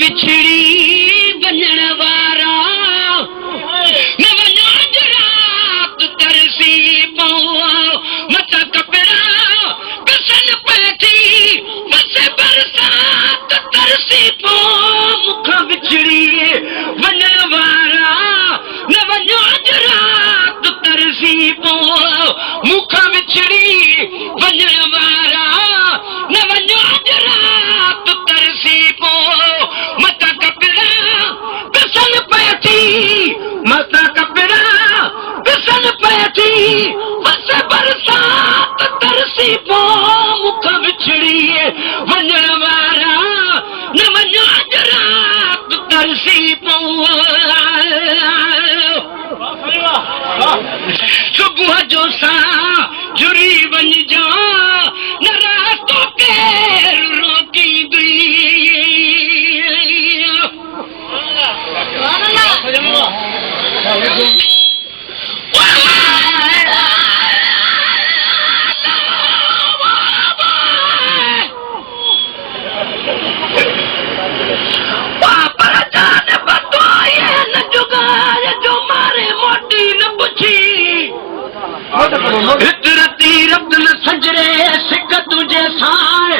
बिछड़ी वञण वारा न वञो रात तरसी पओ मत कपड़ा कसन पैथी बस बरसात तरसी पओ मुख बिछड़ी वञण वारा न वञो रात तरसी पओ मुख बिछड़ी वञण वारा न वञो रात तरसी पओ मत कपड़ा कसन पैथी मत कपड़ा कसन पैथी बस बरसात तरसी पओ मुख बिछड़ी वञण वारा न वञो रात तरसी पओ सुबुह जो सा जुरी वञिजो न रास्तो केरु रोकींदी हिजरती रब न सजरे सिक तुझे साए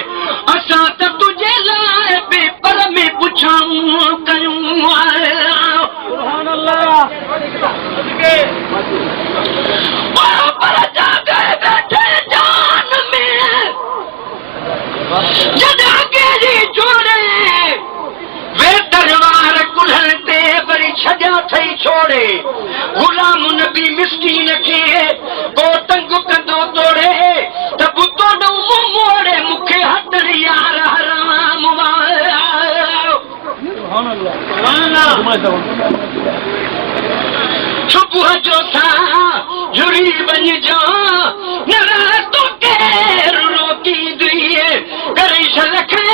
असां त तुझे लाइ पेपर में पुछाऊं कयूं सुभान अल्लाह पर जागे बैठे जान में जदा केरी जोड़े वे दरबार कुल्हण ते वरी छॾिया थई छोड़े गुलाम नबी मिस्कीन खे को तंग कंदो तोड़े त बुतो ॾो मोड़े मूंखे हटड़ यार हराम सुबुह जो सा जुड़ी वञिजो न रास्तो केरु रोकींदी करे छलखे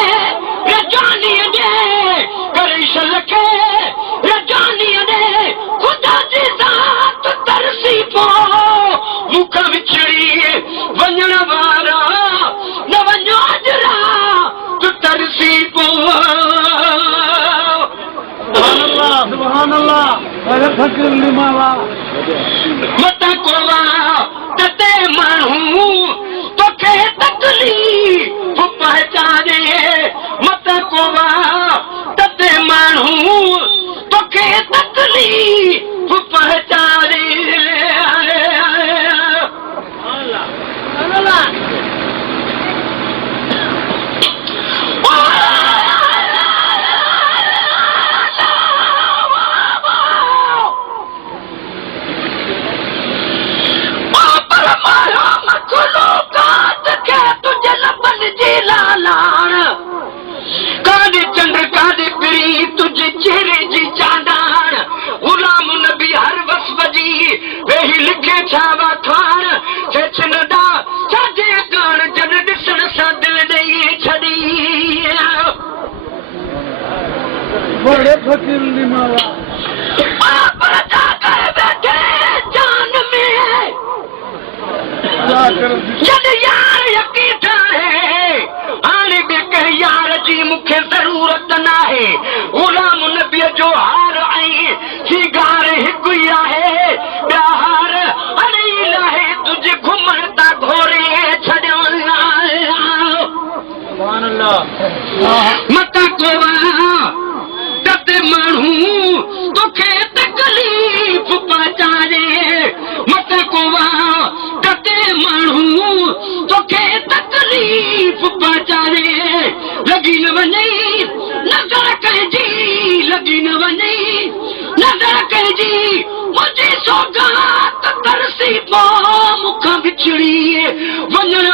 रजानीअ ॾे करे छलखे रजानीअ ॾे ख़ुदा जी ज़ात तरसी पओ मुख बिछड़ी वञण वारा न वञो रात तरसी पओ सुभान अल्लाह मत कोवा तते माण्हू तोखे तकलीफ़ पहचाने मत कोवा तते माण्हू तोखे तकलीफ़ पहचाने तुझे चेहरे जी चांदान गुलाम नबी हर वस्फ जी वेही लिखे छावा खान छेछनदा छाजे कान जन ॾिसण सां दिल ॾेई छॾी बड़े फकीर लिमावा पर जागे बैठे जान में जद यार यकीन है हाणे ॿिए कंहिं यार जी मूंखे ज़रूरत नाहे गुलाम नबीअ जो हार ऐं सीगार हिकु ई आहे ॿिया हार अड़ील आहे तुंहिंजे घुमण था घोरे छॾियो मत कोवा तते माण्हू तोखे तकलीफ़ पहुचारे मत कोवा तते माण्हू तोखे तकलीफ़ पहुचारे लॻी न वञे नज़र कंहिंजी लॻी न वञे नज़र कंहिंजी मुंहिंजी सौगात तरसी पओ मुख बिछड़ी वञण